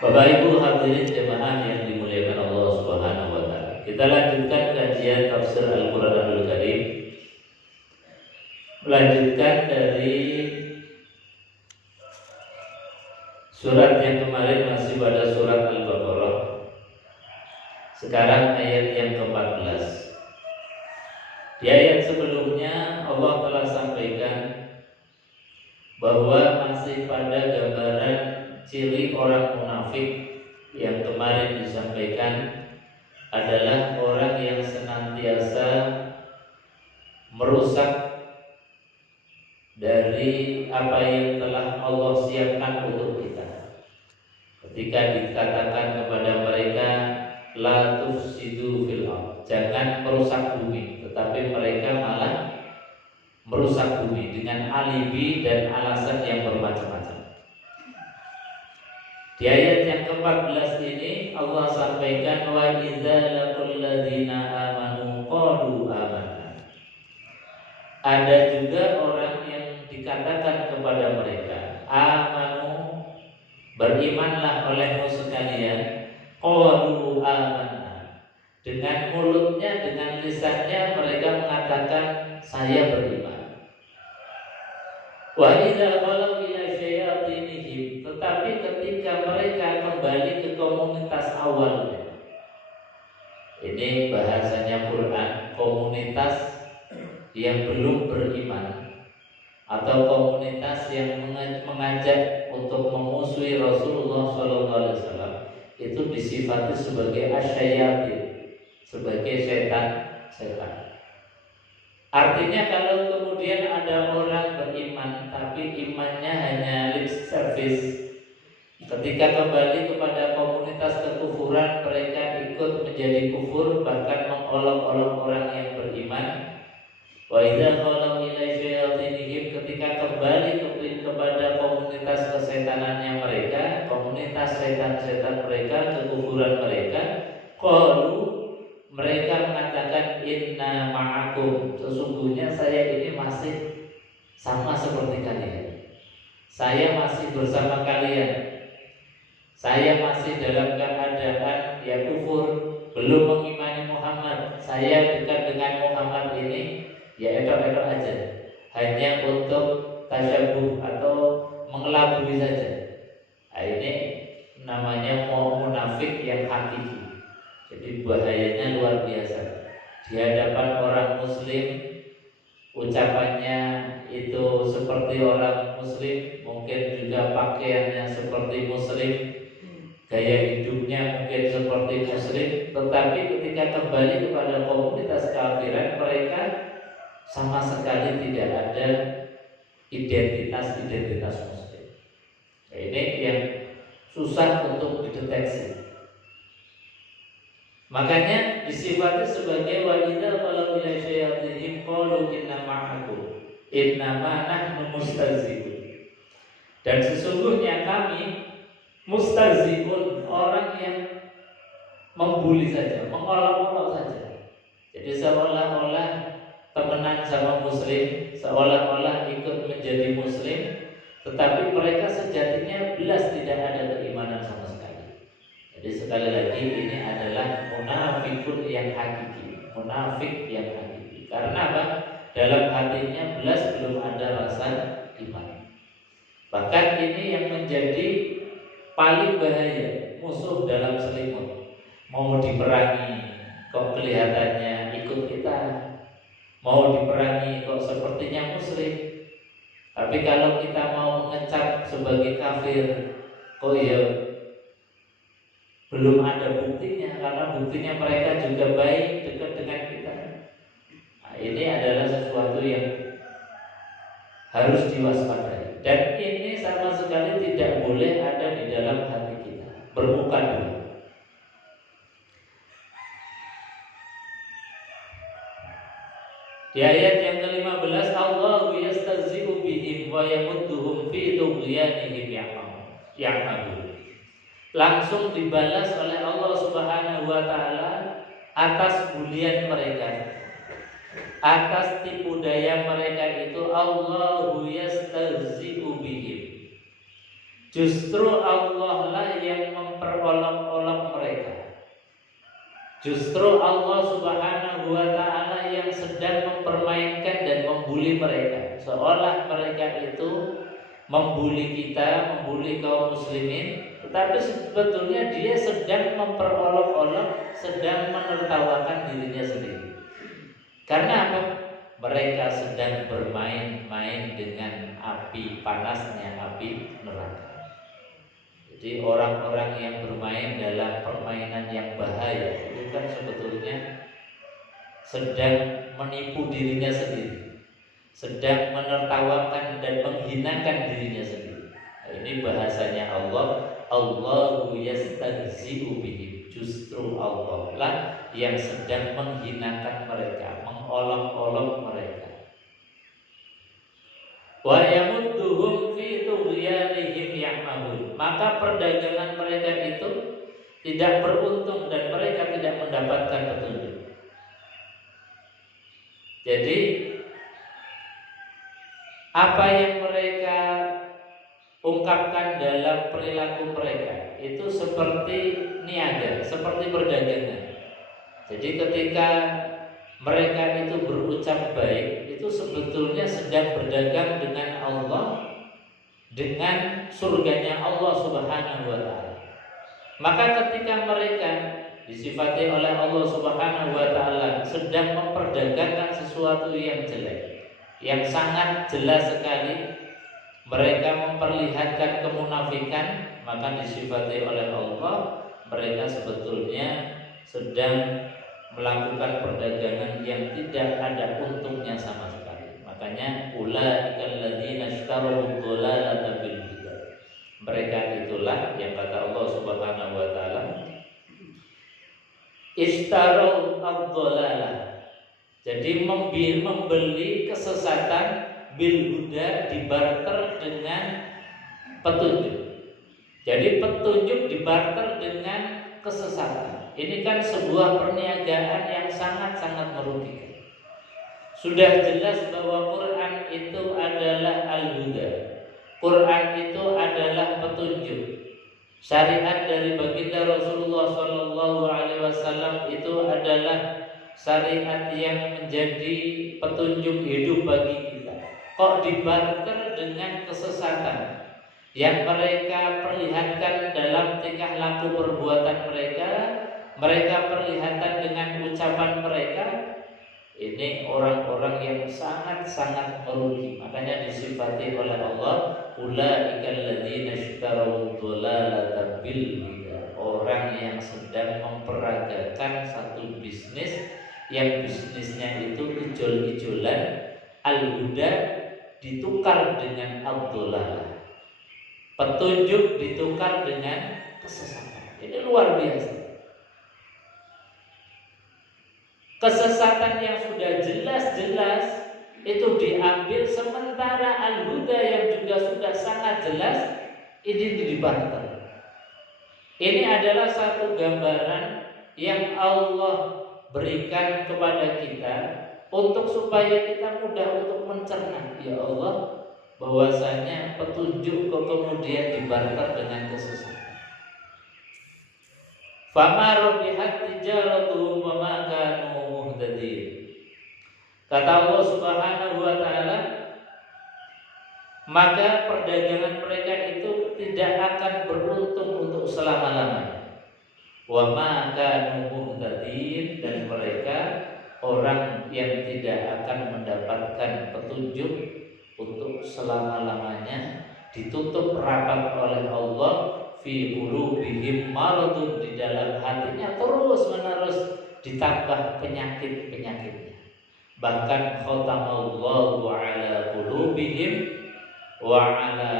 Bapak Ibu hadirin jemaah yang dimuliakan Allah Subhanahu wa taala. Kita lanjutkan kajian tafsir Al-Qur'anul Karim. Melanjutkan dari surat yang kemarin masih pada surat Al-Baqarah. Sekarang ayat yang ke-14. Di ayat sebelumnya Allah telah sampaikan bahwa masih pada gambaran ciri orang munafik yang kemarin disampaikan adalah orang yang senantiasa merusak dari apa yang telah Allah siapkan untuk kita. Ketika dikatakan kepada mereka la tufsidu fil ardh, jangan merusak bumi, tetapi mereka malah merusak bumi dengan alibi dan alasan yang bermacam-macam. Di ayat yang ke-14 ini Allah sampaikan wa idza laqul ladzina amanu qalu amanna. Ada juga orang yang dikatakan kepada mereka amanu, berimanlah olehmu sekalian, qalu amanna. Dengan mulutnya, dengan lisannya mereka mengatakan saya beriman. Wa idza qalu ila syayatinihim, tetapi ketika mereka kembali ke komunitas awalnya. Ini bahasanya Quran, komunitas yang belum beriman atau komunitas yang mengajak untuk memusuhi Rasulullah SAW, itu disifati sebagai asyayatin, sebagai setan. Artinya kalau kemudian ada orang beriman tapi imannya hanya lip service, ketika kembali kepada komunitas kekufuran mereka ikut menjadi kufur, bahkan mengolok-olok orang yang beriman. Wa idza qalu ila syayatinihim, ketika kembali kepada komunitas kesetanannya mereka, komunitas setan-setan mereka, kekufuran mereka, qalu, mereka mengatakan inna ma'akum, sesungguhnya saya ini masih sama seperti kalian. Saya masih bersama kalian. Saya masih dalam keadaan ya kufur, belum mengimani Muhammad. Saya dekat dengan Muhammad ini ya edok-edok aja, hanya untuk tasyabuh atau mengelabui saja. Nah, ini namanya munafik yang hakiki. Jadi bahayanya luar biasa. Di hadapan orang muslim ucapannya itu seperti orang muslim, mungkin juga pakaiannya seperti muslim, gaya hidupnya mungkin seperti muslim, tetapi ketika kembali kepada komunitas kafiran mereka sama sekali tidak ada identitas muslim. Nah, ini yang susah untuk dideteksi. Makanya disifati sebagai walidha kalau ila syayatinihim qalu inna ma'akum innama nahnu mustahzi'un. Dan sesungguhnya kami mustahzi'un, orang yang membuli saja, mengolok-olok saja. Jadi seolah-olah temenan sama muslim, seolah-olah ikut menjadi muslim, tetapi mereka sejatinya belas tidak ada keimanan sama sekali. Jadi sekali lagi ini adalah munafikun yang hakiki, munafik yang hakiki. Karena apa? Dalam hatinya belas belum ada rasa iman. Bahkan ini yang menjadi paling bahaya, musuh dalam selimut. Mau diperangi kok kelihatannya ikut kita, mau diperangi kok sepertinya muslim. Tapi kalau kita mau mengecap sebagai kafir, kok ya belum ada buktinya, karena buktinya mereka juga baik, dekat dengan kita. Nah, ini adalah sesuatu yang harus diwaspadai. Dan ini sama sekali tidak boleh ada di dalam hati kita. Bermuka dulu. Di ayat yang ke-15, Allahu yastahzi'u bihim wa yamudduhum fi tughyanihim ya'mahun. Langsung dibalas oleh Allah Subhanahu wa taala atas bulian mereka, atas tipu daya mereka itu. Allahu yastahzi'u bihim, justru Allah lah yang memperolok-olok mereka. Justru Allah Subhanahu wa Ta'ala yang sedang mempermainkan dan membuli mereka, seolah mereka itu membuli kita, membuli kaum muslimin, tetapi sebetulnya dia sedang memperolok-olok, sedang menertawakan dirinya sendiri. Karena apa? Mereka sedang bermain-main dengan api panasnya, api neraka. Jadi orang-orang yang bermain dalam permainan yang bahaya itu kan sebetulnya sedang menipu dirinya sendiri, sedang menertawakan dan menghinakan dirinya sendiri. Nah, ini bahasanya Allah, Allahu yastahzi'u bihim. Justru Allah lah yang sedang menghinakan mereka, mengolok-olok mereka. Wa yamudduhum fi tughyanihim ya'mahun. Maka perdagangan mereka itu tidak beruntung dan mereka tidak mendapatkan petunjuk. Jadi apa yang mereka ungkapkan dalam perilaku mereka itu seperti niaga, seperti perdagangan. Jadi ketika mereka itu berucap baik, itu sebetulnya sedang berdagang dengan Allah, dengan surganya Allah Subhanahu wa Ta'ala. Maka ketika mereka disifati oleh Allah Subhanahu wa Ta'ala sedang memperdagangkan sesuatu yang jelek, yang sangat jelas sekali, mereka memperlihatkan kemunafikan, maka disifati oleh Allah mereka sebetulnya sedang melakukan perdagangan yang tidak ada untungnya sama sekali. Makanya ulaikal ladzina ishtaraw ad-dhalalata bil huda. Mereka itulah yang kata Allah Subhanahu wa Ta'ala, ishtaraw ad-dhalalah. Jadi membeli kesesatan bil huda, dibarter dengan petunjuk. Jadi petunjuk dibarter dengan kesesatan. Ini kan sebuah perniagaan yang sangat-sangat merugikan. Sudah jelas bahwa Quran itu adalah al-huda. Quran itu adalah petunjuk. Syariat dari baginda Rasulullah SAW itu adalah syariat yang menjadi petunjuk hidup bagi kita. Kok dibarter dengan kesesatan yang mereka perlihatkan dalam tingkah laku perbuatan mereka? Mereka perlihatkan dengan ucapan mereka. Ini orang-orang yang sangat-sangat merugi. Makanya disifati oleh Allah, ulaikal ladzina ishtaraw ad-dhalalata bil huda. Orang yang sedang memperagakan satu bisnis yang bisnisnya itu ijol-ijolan, al-huda ditukar dengan ad-dhalalah. Petunjuk ditukar dengan kesesatan. Ini luar biasa. Kesesatan yang sudah jelas-jelas itu diambil, sementara al-huda yang juga sudah sangat jelas ini dibarter. Ini adalah satu gambaran yang Allah berikan kepada kita untuk supaya kita mudah untuk mencerna, ya Allah, bahwasanya petunjuk kok kemudian dibarter dengan kesesatan. Fama rabihat tijaratuhum wa ma kanu muhtadin. Kata Allah Subhanahu wa Ta'ala, maka perdagangan mereka itu tidak akan beruntung untuk selama-lamanya. Wa ma kanu muhtadin, dan mereka orang yang tidak akan mendapatkan petunjuk untuk selama-lamanya, ditutup rapat oleh Allah. Fi qulubihim maradun, di dalam hatinya terus-menerus ditambah penyakit-penyakitnya. Bahkan khatamallahu ala qulubihim wa ala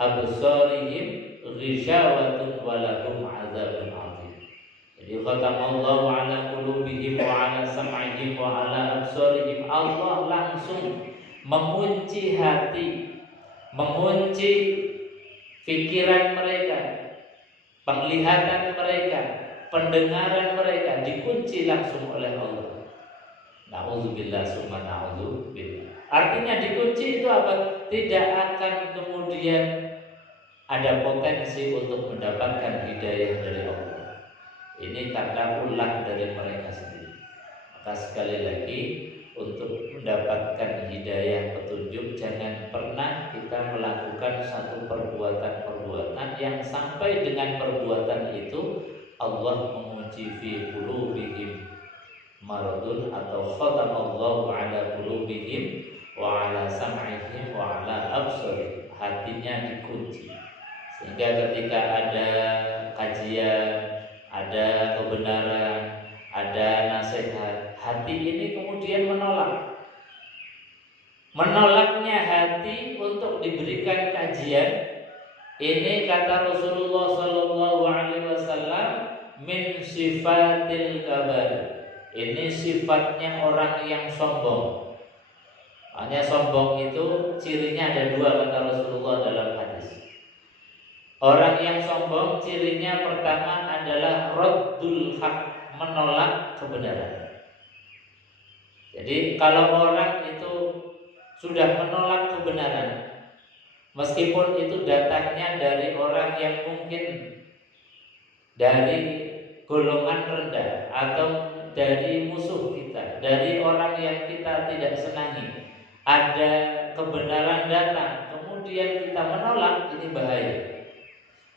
absarihim ghishawatun wa lahum adzabun adzim. Jadi khatamallahu ala qulubihim wa ala sam'ihim wa ala absarihim. Allah langsung mengunci hati, mengunci pikiran mereka, penglihatan mereka, pendengaran mereka dikunci langsung oleh Allah. Na'udzubillah summa na'udzubillah. Artinya dikunci itu apa? Tidak akan kemudian ada potensi untuk mendapatkan hidayah dari Allah. Ini karena ulah dari mereka sendiri. Maka sekali lagi, untuk mendapatkan hidayah petunjuk, jangan pernah kita melakukan satu perbuatan-perbuatan yang sampai dengan perbuatan itu Allah menguji fi qulubihim maradun, atau khatamallahu ala qulubihim wa ala sam'ihim wa ala absarihim, hatinya dikunci. Sehingga ketika ada kajian, ada kebenaran, ada nasihat, hati ini kemudian menolak. Menolaknya hati untuk diberikan kajian, ini kata Rasulullah sallallahu alaihi wasallam, min sifatil kabar. Ini sifatnya orang yang sombong. Hanya sombong itu cirinya ada dua kata Rasulullah dalam hadis. Orang yang sombong cirinya pertama adalah raddul haq, menolak kebenaran. Jadi kalau orang itu sudah menolak kebenaran, meskipun itu datangnya dari orang yang mungkin dari golongan rendah atau dari musuh kita, dari orang yang kita tidak senangi, ada kebenaran datang kemudian kita menolak, ini bahaya.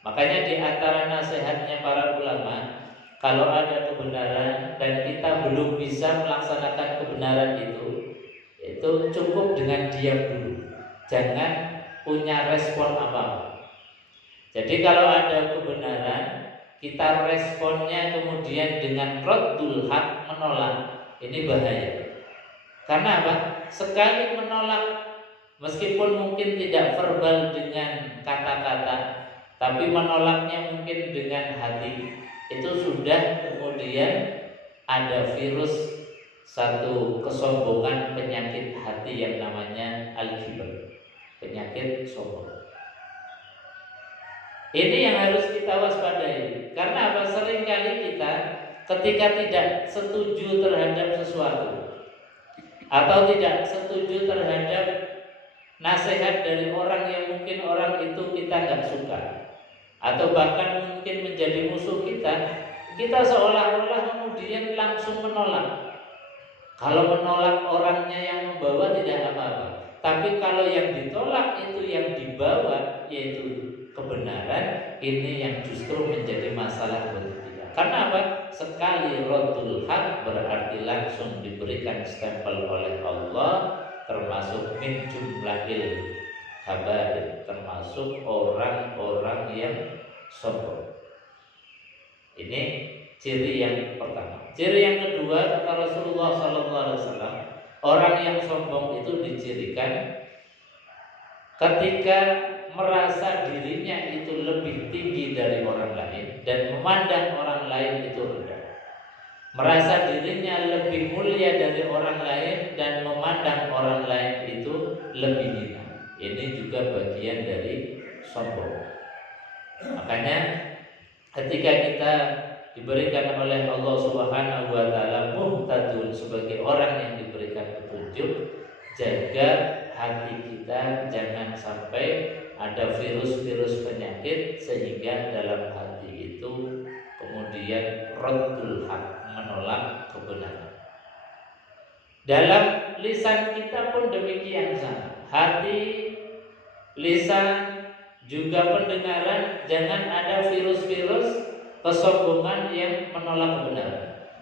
Makanya di antara nasihatnya para ulama, kalau ada kebenaran dan kita belum bisa melaksanakan kebenaran itu cukup dengan diam dulu, jangan punya respon apa-apa. Jadi kalau ada kebenaran, kita responnya kemudian dengan raddul haq, menolak, ini bahaya. Karena apa? Sekali menolak, meskipun mungkin tidak verbal dengan kata-kata, tapi menolaknya mungkin dengan hati, itu sudah kemudian ada virus satu kesombongan, penyakit hati yang namanya al-kibr, penyakit sombong. Ini yang harus kita waspadai. Karena apa? Seringkali kita ketika tidak setuju terhadap sesuatu atau tidak setuju terhadap nasihat dari orang yang mungkin orang itu kita nggak suka, atau bahkan mungkin menjadi musuh kita seolah-olah kemudian langsung menolak. Kalau menolak orangnya yang membawa tidak apa-apa, tapi kalau yang ditolak itu yang dibawa, yaitu kebenaran, ini yang justru menjadi masalah bagi kita. Karena apa? Sekali raddul haq berarti langsung diberikan stempel oleh Allah, termasuk min jumlahil kabair, termasuk orang-orang yang sombong. Ini ciri yang pertama. Ciri yang kedua kata Rasulullah SAW, orang yang sombong itu dicirikan ketika merasa dirinya itu lebih tinggi dari orang lain dan memandang orang lain itu rendah. Merasa dirinya lebih mulia dari orang lain dan memandang orang lain itu lebih hina. Ini juga bagian dari sombong. Makanya ketika kita diberikan oleh Allah Subhanahu wa taala muhtadun, sebagai orang yang diberikan petunjuk, jaga hati kita jangan sampai ada virus-virus penyakit sehingga dalam hati itu kemudian raddul haq, menolak kebenaran. Dalam lisan kita pun demikian sama. Hati, lisan, juga pendengaran, jangan ada virus-virus kesombongan yang menolak kebenaran.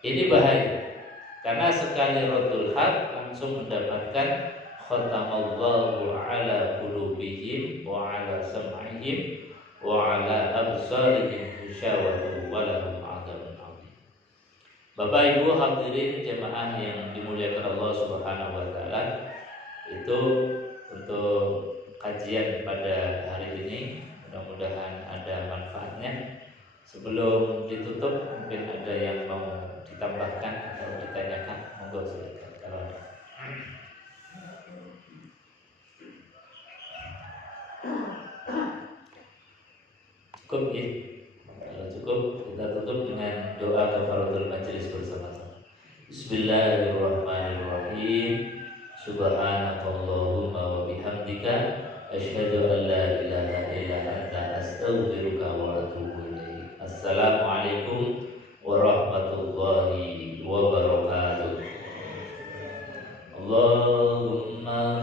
Ini bahaya. Karena sekali raddul haq langsung mendapatkan khatamallahu ala qulubihim wa ala sam'ihim wa ala absarihim ghisyawatun wa lahum 'adzabun 'adzim. Bapak Ibu hadirin jemaah yang dimuliakan Allah Subhanahu wa taala, itu untuk kajian pada hari ini, mudah-mudahan ada manfaatnya. Sebelum ditutup, mungkin ada yang mau ditambahkan atau ditanyakan, monggo silakan kalau ada. Cukup ya? Kalau cukup, kita tutup dengan doa kafaratul majelis bersama-sama. Bismillahirrahmanirrahim. Subhanakallahumma wa bihamdika Asyhadu an la ilaha illa anta astaghfiruka wa atubu ilaik. Assalamualaikum warahmatullahi wabarakatuh. Allahumma